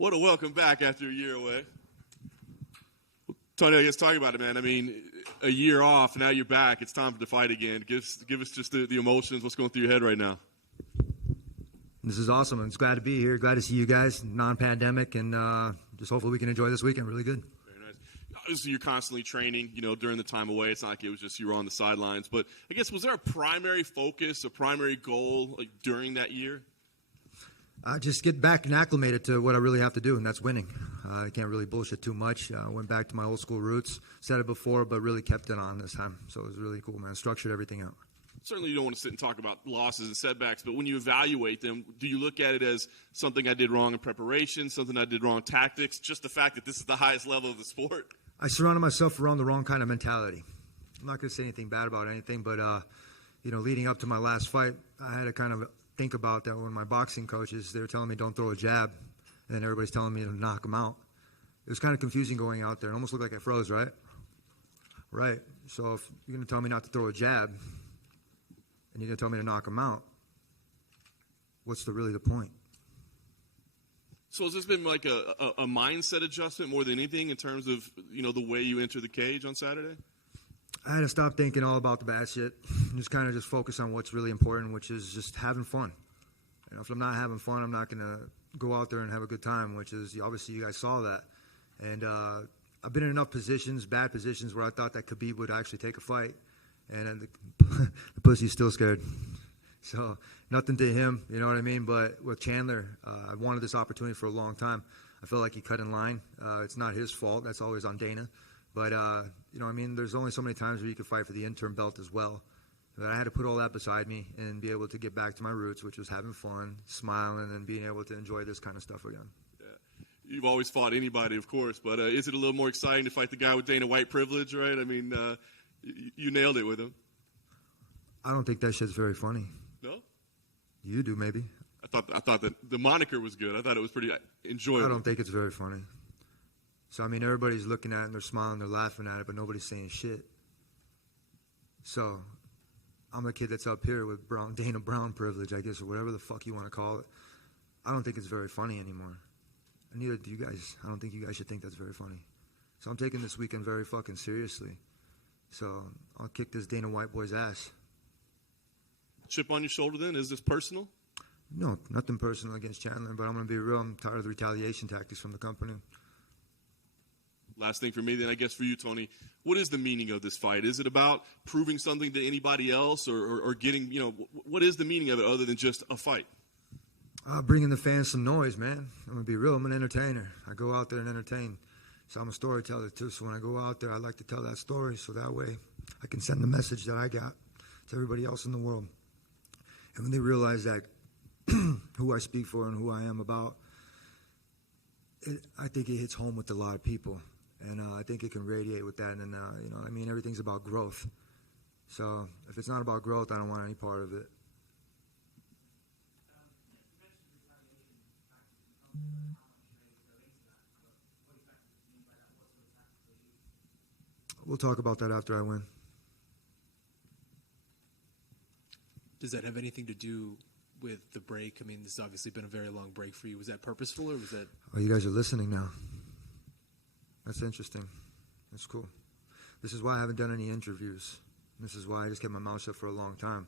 What a welcome back after a year away. Tony, I guess talk about it, man. I mean, a year off, now you're back. It's time to fight again. Give us just the emotions, what's going through your head right now. This is awesome. I'm just glad to be here. Glad to see you guys, non-pandemic, and just hopefully we can enjoy this weekend really good. Very nice. Obviously, you're constantly training, during the time away. It's not like it was just you were on the sidelines. But I guess, was there a primary focus, a primary goal during that year? Just get back and acclimated to what I really have to do, and that's winning. I can't really bullshit too much. Went back to my old school roots. Said it before, but really kept it on this time. So it was really cool, man. Structured everything out. Certainly you don't want to sit and talk about losses and setbacks, but when you evaluate them, do you look at it as something I did wrong in preparation, something I did wrong in tactics, just the fact that this is the highest level of the sport? I surrounded myself around the wrong kind of mentality. I'm not going to say anything bad about anything, but, leading up to my last fight, I had to kind of think about that when my boxing coaches, they were telling me don't throw a jab, and then everybody's telling me to knock them out. It was kind of confusing going out there. It almost looked like I froze, right? Right. So if you're going to tell me not to throw a jab, and you're going to tell me to knock them out, what's really the point? So has this been like a mindset adjustment more than anything in terms of, the way you enter the cage on Saturday? I had to stop thinking all about the bad shit and just kind of just focus on what's really important, which is just having fun. If I'm not having fun, I'm not going to go out there and have a good time, which is obviously you guys saw that. And I've been in enough positions, bad positions, where I thought that Khabib would actually take a fight. And the pussy's still scared. So nothing to him, you know what I mean? But with Chandler, I wanted this opportunity for a long time. I felt like he cut in line. It's not his fault. That's always on Dana. But, there's only so many times where you could fight for the interim belt as well. But I had to put all that beside me and be able to get back to my roots, which was having fun, smiling, and being able to enjoy this kind of stuff again. Yeah. You've always fought anybody, of course, but is it a little more exciting to fight the guy with Dana White privilege, right? I mean, you nailed it with him. I don't think that shit's very funny. No? You do, maybe. I thought that the moniker was good. I thought it was pretty enjoyable. I don't think it's very funny. So, everybody's looking at it and they're smiling, they're laughing at it, but nobody's saying shit. So, I'm the kid that's up here with Dana Brown privilege, I guess, or whatever the fuck you want to call it. I don't think it's very funny anymore. And neither do you guys. I don't think you guys should think that's very funny. So I'm taking this weekend very fucking seriously. So I'll kick this Dana White boy's ass. Chip on your shoulder then? Is this personal? No, nothing personal against Chandler, but I'm going to be real. I'm tired of the retaliation tactics from the company. Last thing for me then, I guess for you, Tony, what is the meaning of this fight? Is it about proving something to anybody else or getting, what is the meaning of it other than just a fight? Bringing the fans some noise, man. I'm going to be real. I'm an entertainer. I go out there and entertain. So I'm a storyteller, too. So when I go out there, I like to tell that story so that way I can send the message that I got to everybody else in the world. And when they realize that who I speak for and who I am about, I think it hits home with a lot of people. And I think it can radiate with that. And, everything's about growth. So if it's not about growth, I don't want any part of it. We'll talk about that after I win. Does that have anything to do with the break? I mean, this has obviously been a very long break for you. Was that purposeful or was that... Oh, you guys are listening now. That's interesting. That's cool. This is why I haven't done any interviews. This is why I just kept my mouth shut for a long time.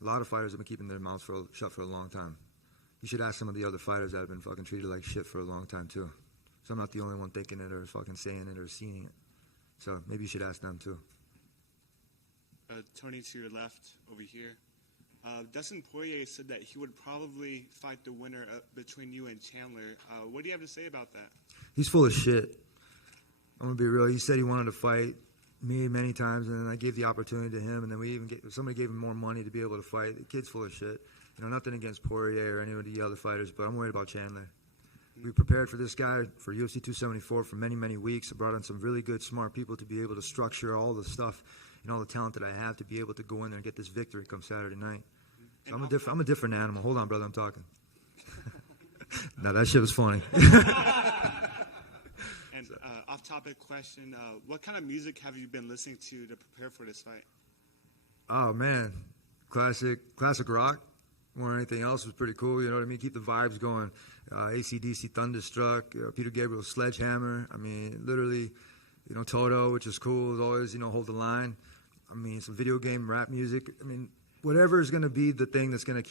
A lot of fighters have been keeping their mouths shut for a long time. You should ask some of the other fighters that have been fucking treated like shit for a long time, too. So I'm not the only one thinking it or fucking saying it or seeing it. So maybe you should ask them, too. Tony, to your left over here. Dustin Poirier said that he would probably fight the winner between you and Chandler. What do you have to say about that? He's full of shit. I'm going to be real. He said he wanted to fight me many times, and then I gave the opportunity to him, and then somebody gave him more money to be able to fight. The kid's full of shit. Nothing against Poirier or any of the other fighters, but I'm worried about Chandler. We prepared for this guy for UFC 274 for many, many weeks. I brought in some really good, smart people to be able to structure all the stuff and all the talent that I have to be able to go in there and get this victory come Saturday night. So I'm a different animal. Hold on, brother, I'm talking. No, that shit was funny. And off-topic question, what kind of music have you been listening to prepare for this fight? Oh, man. Classic rock more than anything else was pretty cool. You know what I mean? Keep the vibes going. AC/DC Thunderstruck, Peter Gabriel's Sledgehammer. I mean, literally, Toto, which is cool, is always, hold the line. I mean, some video game rap music. I mean, whatever is going to be the thing that's going to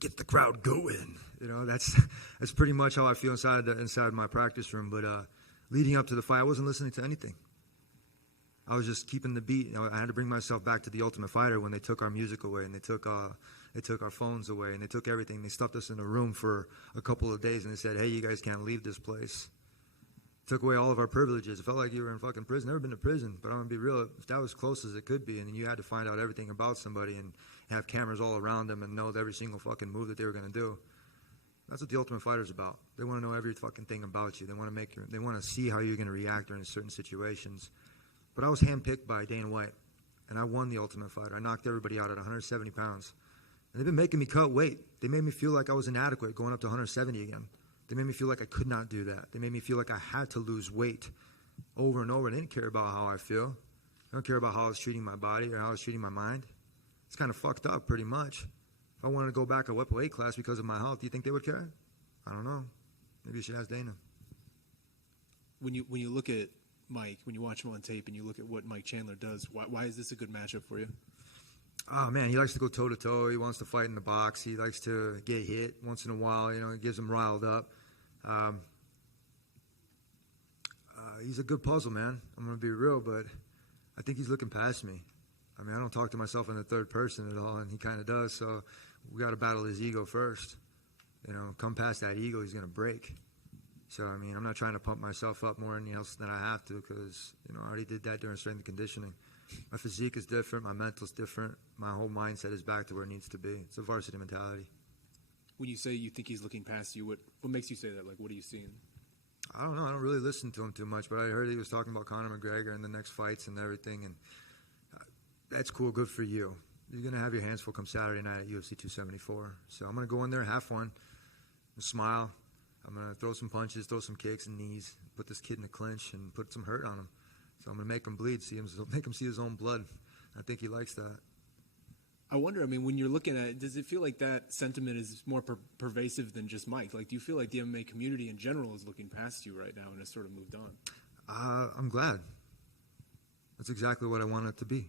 get the crowd going. That's pretty much how I feel inside my practice room. But leading up to the fight, I wasn't listening to anything. I was just keeping the beat. I had to bring myself back to the Ultimate Fighter when they took our music away and they took our phones away and they took everything. They stuffed us in a room for a couple of days and they said, "Hey, you guys can't leave this place." Took away all of our privileges. It felt like you were in fucking prison. Never been to prison, but I'm gonna be real. If that was close as it could be, and then you had to find out everything about somebody and have cameras all around them and know every single fucking move that they were gonna do. That's what the Ultimate Fighter's about. They want to know every fucking thing about you. They want to see how you're gonna react during certain situations. But I was handpicked by Dana White, and I won the Ultimate Fighter. I knocked everybody out at 170 pounds. And they've been making me cut weight. They made me feel like I was inadequate going up to 170 again. They made me feel like I could not do that. They made me feel like I had to lose weight over and over. They didn't care about how I feel. They don't care about how I was treating my body or how I was treating my mind. It's kind of fucked up, pretty much. If I wanted to go back a weight class because of my health, do you think they would care? I don't know. Maybe you should ask Dana. When you look at Mike, when you watch him on tape and you look at what Mike Chandler does, why is this a good matchup for you? Oh, man, he likes to go toe-to-toe. He wants to fight in the box. He likes to get hit once in a while. It gets him riled up. He's a good puzzle, man. I'm going to be real, but I think he's looking past me. I mean, I don't talk to myself in the third person at all, and he kind of does, so we got to battle his ego first. Come past that ego, he's going to break. So, I mean, I'm not trying to pump myself up more than I have to because, I already did that during strength and conditioning. My physique is different. My mental's different. My whole mindset is back to where it needs to be. It's a varsity mentality. When you say you think he's looking past you, what makes you say that? Like, what are you seeing? I don't know. I don't really listen to him too much, but I heard he was talking about Conor McGregor and the next fights and everything, and that's cool. Good for you. You're going to have your hands full come Saturday night at UFC 274. So I'm going to go in there, have fun, and smile. I'm going to throw some punches, throw some kicks and knees, put this kid in a clinch and put some hurt on him. So I'm going to make him bleed, make him see his own blood. I think he likes that. I wonder, I mean, when you're looking at it, does it feel like that sentiment is more pervasive than just Mike? Like, do you feel like the MMA community in general is looking past you right now and has sort of moved on? I'm glad. That's exactly what I wanted it to be.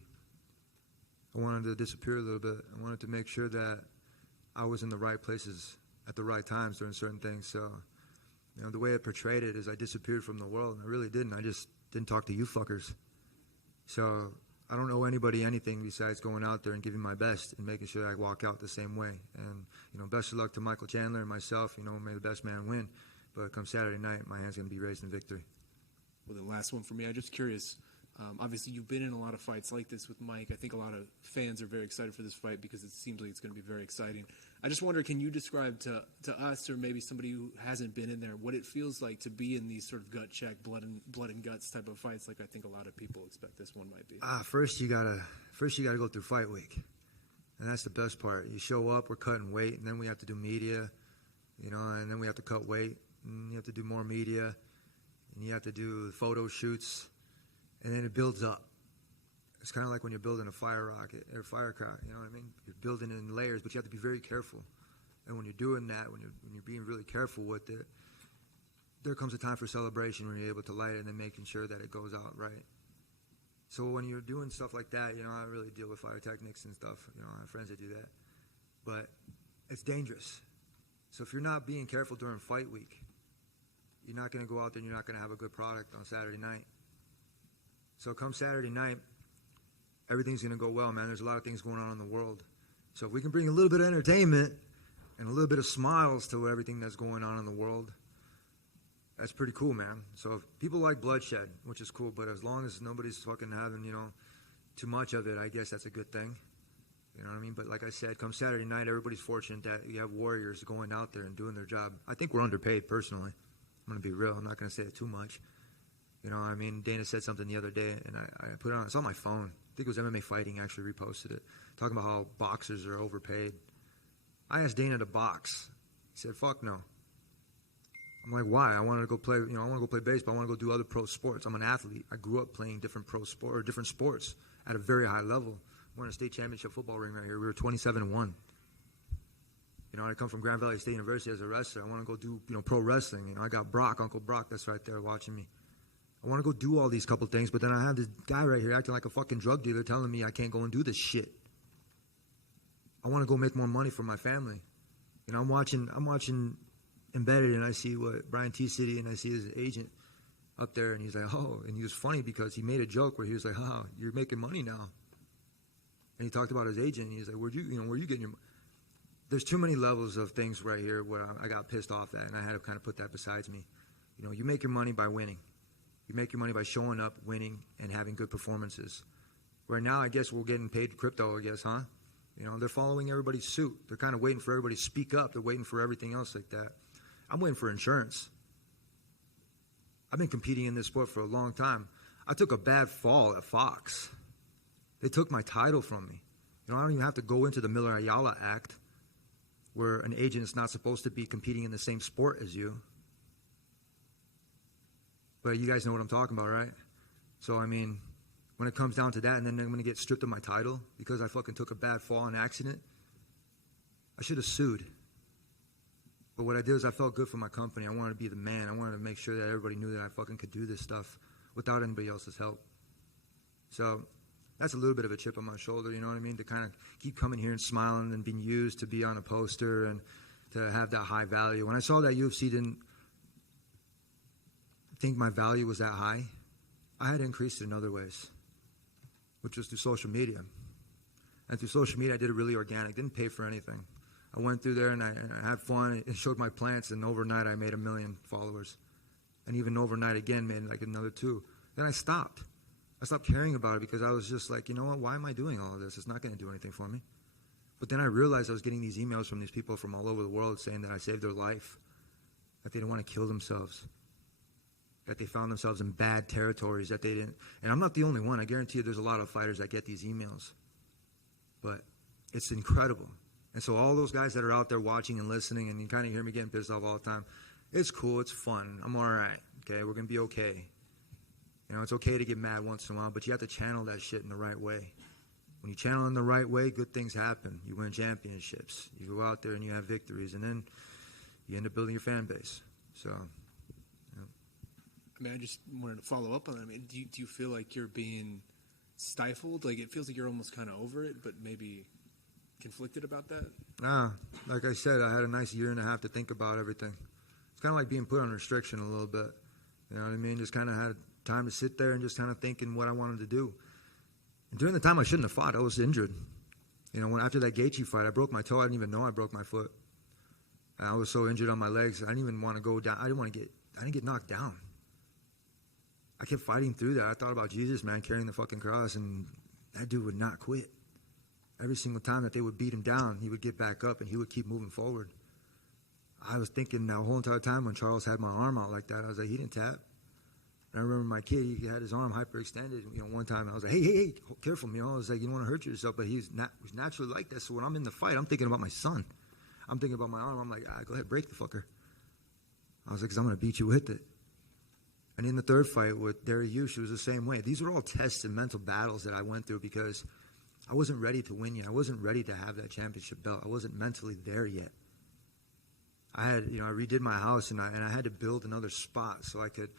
I wanted to disappear a little bit. I wanted to make sure that I was in the right places at the right times during certain things. So, the way I portrayed it is I disappeared from the world. I really didn't. I just didn't talk to you fuckers. So I don't owe anybody anything besides going out there and giving my best and making sure I walk out the same way. And, best of luck to Michael Chandler and myself. May the best man win. But come Saturday night, my hand's going to be raised in victory. Well, the last one for me, I'm just curious. Obviously, you've been in a lot of fights like this with Mike. I think a lot of fans are very excited for this fight because it seems like it's going to be very exciting. I just wonder, can you describe to us or maybe somebody who hasn't been in there what it feels like to be in these sort of gut check, blood and guts type of fights like I think a lot of people expect this one might be? First you gotta go through fight week, and that's the best part. You show up, we're cutting weight, and then we have to do media, and then we have to cut weight, and you have to do more media, and you have to do photo shoots. And then it builds up. It's kind of like when you're building a fire rocket or firecracker. You know what I mean? You're building it in layers, but you have to be very careful. And when you're doing that, when you're being really careful with it, there comes a time for celebration when you're able to light it and then making sure that it goes out right. So when you're doing stuff like that, I don't really deal with fire techniques and stuff. I have friends that do that. But it's dangerous. So if you're not being careful during fight week, you're not going to go out there and you're not going to have a good product on Saturday night. So come Saturday night, everything's going to go well, man. There's a lot of things going on in the world. So if we can bring a little bit of entertainment and a little bit of smiles to everything that's going on in the world, that's pretty cool, man. So if people like bloodshed, which is cool, but as long as nobody's fucking having, too much of it, I guess that's a good thing. You know what I mean? But like I said, come Saturday night, everybody's fortunate that you have warriors going out there and doing their job. I think we're underpaid, personally. I'm going to be real. I'm not going to say it too much. Dana said something the other day, and I put it on. It's on my phone. I think it was MMA Fighting actually reposted it, talking about how boxers are overpaid. I asked Dana to box. He said, "Fuck no." I'm like, "Why?" I wanted to go play. I want to go play baseball. I want to go do other pro sports. I'm an athlete. I grew up playing different different sports at a very high level. We're in a state championship football ring right here. We were 27-1. You know, I come from Grand Valley State University as a wrestler. I want to go do, pro wrestling. You know, I got Brock, Uncle Brock, that's right there watching me. I want to go do all these couple things, but then I have this guy right here acting like a fucking drug dealer telling me I can't go and do this shit. I want to go make more money for my family. You know, I'm watching Embedded, and I see what Bryant T-City, and I see his agent up there, and he's like, oh, and he was funny because he made a joke where he was like, oh, you're making money now. And he talked about his agent, and he's like, where you getting your money? There's too many levels of things right here where I got pissed off at, and I had to kind of put that besides me. You know, you make your money by winning. You make your money by showing up, winning, and having good performances. Where now I guess we're getting paid crypto, I guess, huh? You know, they're following everybody's suit. They're kind of waiting for everybody to speak up. They're waiting for everything else like that. I'm waiting for insurance. I've been competing in this sport for a long time. I took a bad fall at Fox. They took my title from me. You know, I don't even have to go into the Miller-Ayala Act, where an agent is not supposed to be competing in the same sport as you. But you guys know what I'm talking about, right? So, I mean, when it comes down to that, and then I'm going to get stripped of my title because I fucking took a bad fall in an accident, I should have sued. But what I did is I felt good for my company. I wanted to be the man. I wanted to make sure that everybody knew that I fucking could do this stuff without anybody else's help. So that's a little bit of a chip on my shoulder, you know what I mean? To kind of keep coming here and smiling and being used to be on a poster and to have that high value. When I saw that UFC didn't think my value was that high, I had increased it in other ways, which was through social media. And through social media, I did it really organic, didn't pay for anything. I went through there and I had fun and showed my plants, and overnight I made 1 million followers. And even overnight again made like another 2. Then I stopped. I stopped caring about it because I was just like, you know what, why am I doing all of this? It's not going to do anything for me. But then I realized I was getting these emails from these people from all over the world saying that I saved their life, that they didn't want to kill themselves, that they found themselves in bad territories, that they didn't. And I'm not the only one. I guarantee you there's a lot of fighters that get these emails. But it's incredible. And so all those guys that are out there watching and listening, and you kind of hear me getting pissed off all the time, it's cool, it's fun, I'm all right, okay, we're going to be okay. You know, it's okay to get mad once in a while, but you have to channel that shit in the right way. When you channel in the right way, good things happen. You win championships. You go out there and you have victories, and then you end up building your fan base. So, yeah. I mean, I just wanted to follow up on that. I mean, do you feel like you're being stifled? Like, it feels like you're almost kind of over it, but maybe conflicted about that? Nah, like I said, I had a nice year and a half to think about everything. It's kind of like being put on restriction a little bit. You know what I mean? Just kind of had time to sit there and just kind of thinking what I wanted to do. And during the time I shouldn't have fought, I was injured. You know, after that Gaethje fight, I broke my toe. I didn't even know I broke my foot. And I was so injured on my legs, I didn't even want to go down. I didn't get knocked down. I kept fighting through that. I thought about Jesus, man, carrying the fucking cross, and that dude would not quit. Every single time that they would beat him down, he would get back up and he would keep moving forward. I was thinking that whole entire time when Charles had my arm out like that, I was like, he didn't tap. And I remember my kid, he had his arm hyperextended. You know, one time I was like, hey, careful, you know. I was like, you don't want to hurt yourself. But he's naturally like that. So when I'm in the fight, I'm thinking about my son. I'm thinking about my arm. I'm like, go ahead, break the fucker. I was like, because I'm going to beat you with it. And in the third fight with Derry Hughes, it was the same way. These were all tests and mental battles that I went through because I wasn't ready to win yet. I wasn't ready to have that championship belt. I wasn't mentally there yet. I redid my house, and I had to build another spot so I could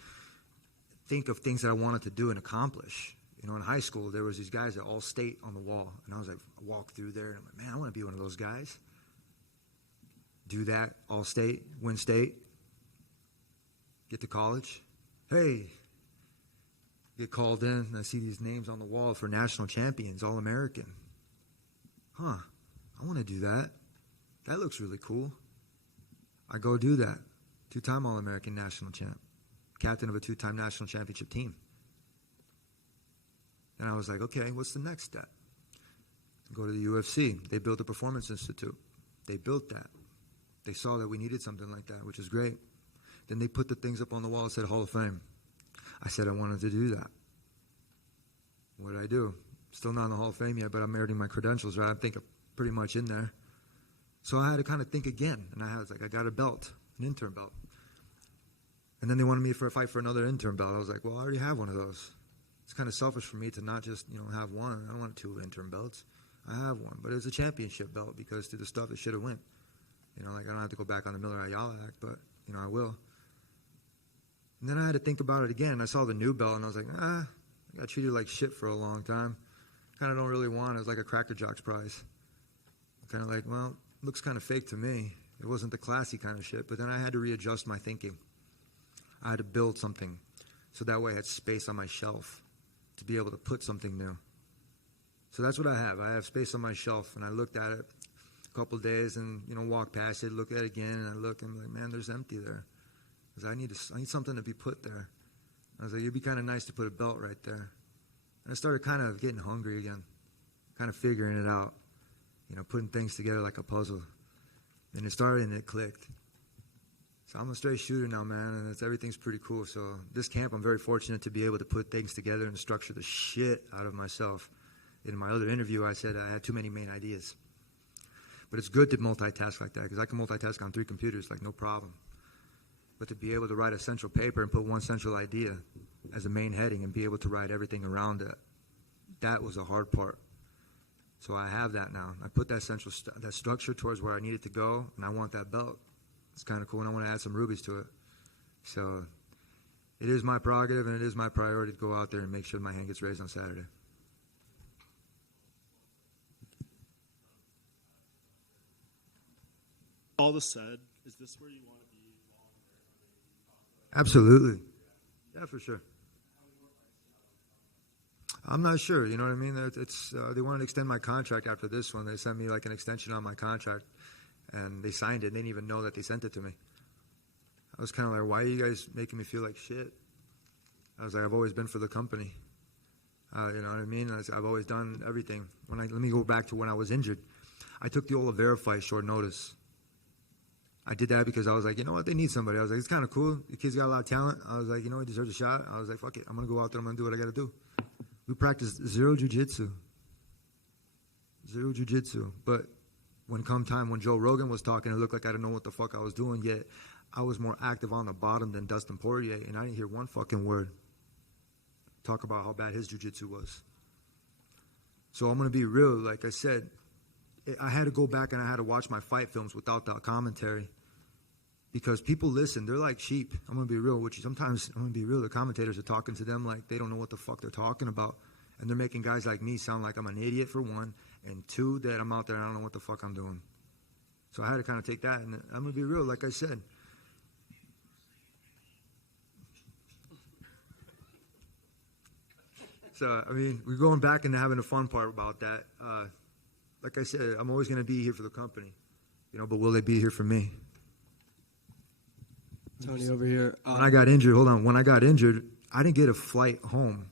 think of things that I wanted to do and accomplish. You know, in high school, there was these guys at All State on the wall, and I was like, I walked through there, and I'm like, man, I want to be one of those guys. Do that, All State, win state, get to college. Hey, get called in, and I see these names on the wall for national champions, All-American. I want to do that. That looks really cool. I go do that. 2-time All-American national champ. Captain of a 2-time national championship team. And I was like, okay, what's the next step? Go to the UFC. They built a performance institute. They built that. They saw that we needed something like that, which is great. Then they put the things up on the wall that said Hall of Fame. I said I wanted to do that. What did I do? Still not in the Hall of Fame yet, but I'm meriting my credentials, right? I think I'm pretty much in there. So I had to kind of think again. And I was like, I got a belt, an intern belt. And then they wanted me for a fight for another intern belt. I was like, well, I already have one of those. It's kind of selfish for me to not just, have one. I don't want 2 intern belts. I have one. But it was a championship belt because through the stuff it should have went. You know, like I don't have to go back on the Miller Ayala act, but, you know, I will. And then I had to think about it again. I saw the new belt, and I was like, I got treated like shit for a long time. Kind of don't really want it. It was like a Cracker Jacks prize. Kind of like, well, looks kind of fake to me. It wasn't the classy kind of shit. But then I had to readjust my thinking. I had to build something so that way I had space on my shelf to be able to put something new. So that's what I have. I have space on my shelf, and I looked at it a couple of days and, you know, walked past it, look at it again, and I look, and I'm like, man, there's empty there. Because I need something to be put there. I was like, it'd be kind of nice to put a belt right there. And I started kind of getting hungry again, kind of figuring it out, you know, putting things together like a puzzle. And it started and it clicked. So I'm a straight shooter now, man, and everything's pretty cool. So this camp, I'm very fortunate to be able to put things together and structure the shit out of myself. In my other interview, I said I had too many main ideas. But it's good to multitask like that, because I can multitask on 3 computers like no problem. But to be able to write a central paper and put one central idea as a main heading and be able to write everything around it, that was the hard part. So I have that now. I put that central that structure towards where I need it to go, and I want that belt. It's kind of cool, and I want to add some rubies to it. So it is my prerogative, and it is my priority to go out there and make sure my hand gets raised on Saturday. All this said, is this where you want to be long? Absolutely. Yeah, for sure. I'm not sure. You know what I mean? They wanted to extend my contract after this one. They sent me like an extension on my contract, and they signed it. They didn't even know that they sent it to me. I was kind of like, why are you guys making me feel like shit? I was like, I've always been for the company. You know what I mean? I've always done everything. Let me go back to when I was injured. I took the Oliveira fight short notice. I did that because I was like, you know what, they need somebody. I was like, it's kind of cool. The kid's got a lot of talent. I was like, you know, he deserves a shot. I was like, fuck it. I'm going to go out there. I'm going to do what I got to do. We practiced zero jiu-jitsu. Zero jiu-jitsu. But when Joe Rogan was talking, it looked like I didn't know what the fuck I was doing, yet I was more active on the bottom than Dustin Poirier, and I didn't hear one fucking word talk about how bad his jiu-jitsu was. So I'm going to be real. Like I said, I had to go back and I had to watch my fight films without that commentary. Because people listen, they're like sheep. I'm going to be real with you. Sometimes, I'm going to be real, the commentators are talking to them like they don't know what the fuck they're talking about. And they're making guys like me sound like I'm an idiot, for one, and 2, that I'm out there and I don't know what the fuck I'm doing. So I had to kind of take that, and I'm going to be real, like I said. So, I mean, we're going back and having a fun part about that. Like I said, I'm always going to be here for the company, you know, but will they be here for me? Tony over here. When I got injured, when I got injured, I didn't get a flight home.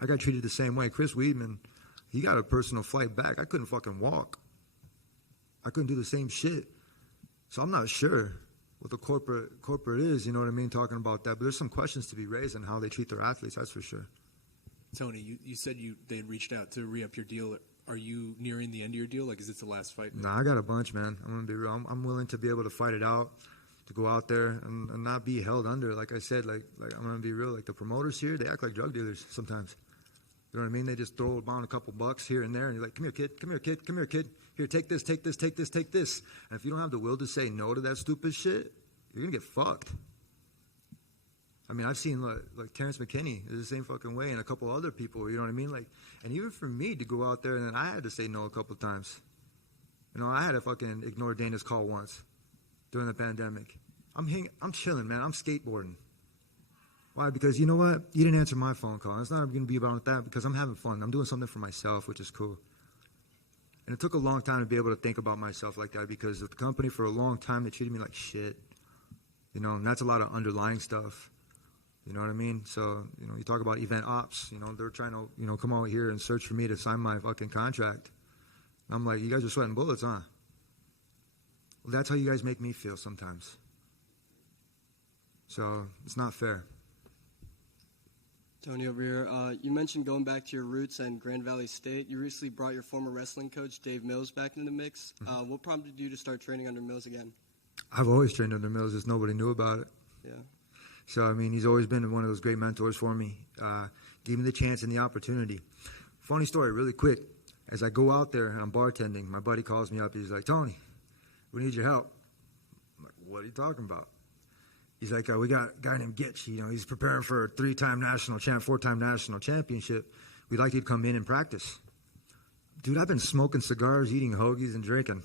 I got treated the same way. Chris Weidman, he got a personal flight back. I couldn't fucking walk. I couldn't do the same shit. So I'm not sure what the corporate is, you know what I mean, talking about that. But there's some questions to be raised on how they treat their athletes, that's for sure. Tony, you said they had reached out to re-up your deal. Are you nearing the end of your deal? Like, is this the last fight? No, I got a bunch, man. I'm going to be real. I'm willing to be able to fight it out, to go out there and not be held under. Like I said, like I'm going to be real. Like the promoters here, they act like drug dealers sometimes. You know what I mean? They just throw down a couple bucks here and there, and you're like, come here, kid, come here, kid, come here, kid. Here, take this, take this, take this, take this. And if you don't have the will to say no to that stupid shit, you're going to get fucked. I mean, I've seen like Terrence McKinney is the same fucking way, and a couple other people, you know what I mean? Like, and even for me to go out there, and then I had to say no a couple times. You know, I had to fucking ignore Dana's call once during the pandemic. I'm chilling, man. I'm skateboarding. Why? Because you know what? You didn't answer my phone call. It's not going to be about that because I'm having fun. I'm doing something for myself, which is cool. And it took a long time to be able to think about myself like that because the company for a long time, they treated me like shit. You know, and that's a lot of underlying stuff. You know what I mean? So, you know, you talk about event ops, you know, they're trying to, you know, come out here and search for me to sign my fucking contract. I'm like, you guys are sweating bullets, huh? Well, that's how you guys make me feel sometimes. So, it's not fair. Tony over here. You mentioned going back to your roots and Grand Valley State. You recently brought your former wrestling coach, Dave Mills, back into the mix. Mm-hmm. What prompted you to start training under Mills again? I've always trained under Mills, just nobody knew about it. Yeah. So, I mean, he's always been one of those great mentors for me. Gave me the chance and the opportunity. Funny story, really quick. As I go out there and I'm bartending, my buddy calls me up. He's like, Tony, we need your help. what are you talking about? He's like, we got a guy named Gitch. He's preparing for a 4-time national championship. We'd like you to come in and practice. Dude, I've been smoking cigars, eating hoagies, and drinking.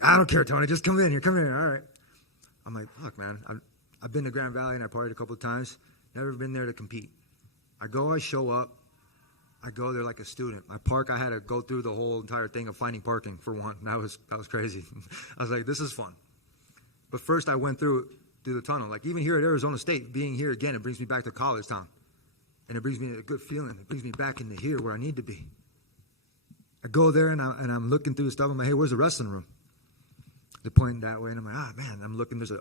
I don't care, Tony. Just come in here. Come in here. All right. I'm like, fuck, man. I've been to Grand Valley and I partied a couple of times. Never been there to compete. I show up. I go there like a student. I park. I had to go through the whole entire thing of finding parking for one. That was crazy. I was like, this is fun. But first I went through the tunnel. Like even here at Arizona State, being here again, it brings me back to college town. And it brings me a good feeling. It brings me back into here where I need to be. I go there and I'm looking through the stuff. I'm like, hey, where's the wrestling room? They're pointing that way. And I'm like, man. I'm looking. There's a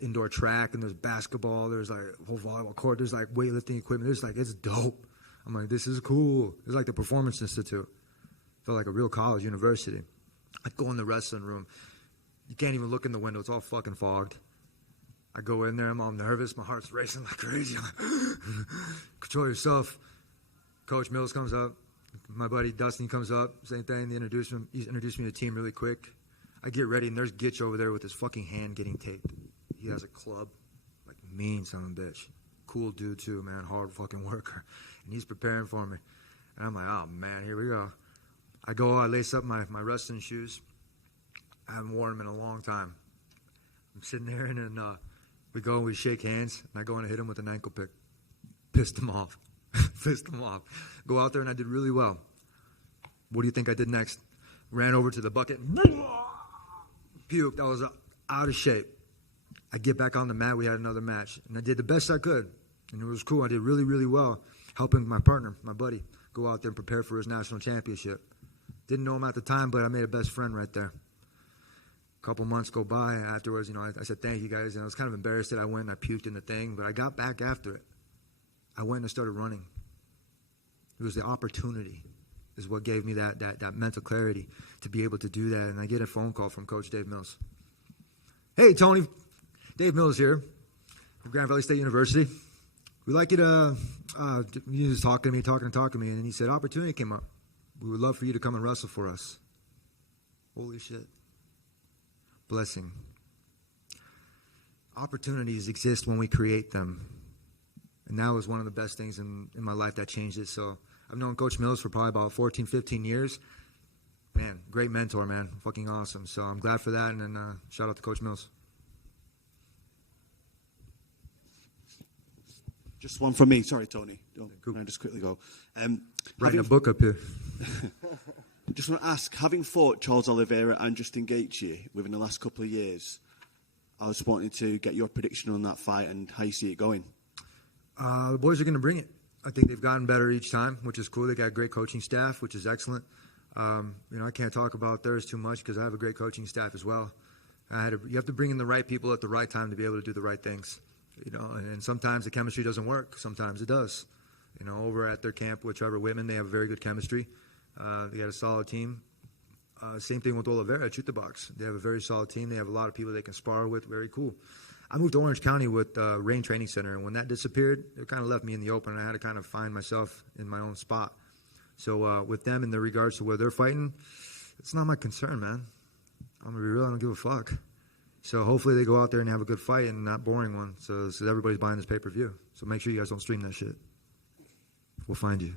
indoor track and there's basketball. There's like a whole volleyball court. There's like weightlifting equipment. It's dope. I'm like, this is cool. It's like the Performance Institute. Felt like a real college university. I go in the wrestling room. You can't even look in the window. It's all fucking fogged. I go in there. I'm all nervous. My heart's racing like crazy. Control yourself. Coach Mills comes up. My buddy Dustin comes up. Same thing. He introduced me to the team really quick. I get ready, and there's Gitch over there with his fucking hand getting taped. He has a club. Like, mean son of a bitch. Cool dude, too, man. Hard fucking worker. And he's preparing for me. And I'm like, oh, man, here we go. I lace up my wrestling shoes. I haven't worn them in a long time. I'm sitting there, and then we go and we shake hands. And I go and hit him with an ankle pick. Pissed him off. Pissed him off. Go out there, and I did really well. What do you think I did next? Ran over to the bucket. Puked. I was out of shape. I get back on the mat. We had another match. And I did the best I could. And it was cool. I did really, really well, helping my partner, my buddy, go out there and prepare for his national championship. Didn't know him at the time, but I made a best friend right there. A couple months go by, and afterwards, I said, thank you, guys. And I was kind of embarrassed that I went and I puked in the thing, but I got back after it. I went and I started running. It was the opportunity is what gave me that mental clarity to be able to do that. And I get a phone call from Coach Dave Mills. Hey, Tony. Dave Mills here from Grand Valley State University. We'd like you to, he was talking to me, and then he said, opportunity came up. We would love for you to come and wrestle for us. Holy shit. Blessing. Opportunities exist when we create them. And that was one of the best things in my life that changed it. So I've known Coach Mills for probably about 14, 15 years. Man, great mentor, man. Fucking awesome. So I'm glad for that. And then shout out to Coach Mills. Just one from me. Sorry, Tony. Can I just quickly go? Writing a book up here. Just want to ask, having fought Charles Oliveira and Justin Gaethje within the last couple of years, I was wanting to get your prediction on that fight and how you see it going. The boys are going to bring it. I think they've gotten better each time, which is cool. They got a great coaching staff, which is excellent. I can't talk about theirs too much because I have a great coaching staff as well. You have to bring in the right people at the right time to be able to do the right things. And sometimes the chemistry doesn't work. Sometimes it does. Over at their camp with Trevor Whitman, they have very good chemistry. They got a solid team. Same thing with Oliveira at Shoot the Box. They have a very solid team. They have a lot of people they can spar with. Very cool. I moved to Orange County with Rain Training Center, and when that disappeared, it kind of left me in the open, and I had to kind of find myself in my own spot. So with them in the regards to where they're fighting, it's not my concern, man. I'm going to be real. I don't give a fuck. So hopefully they go out there and have a good fight and not boring one. So everybody's buying this pay-per-view. So make sure you guys don't stream that shit. We'll find you.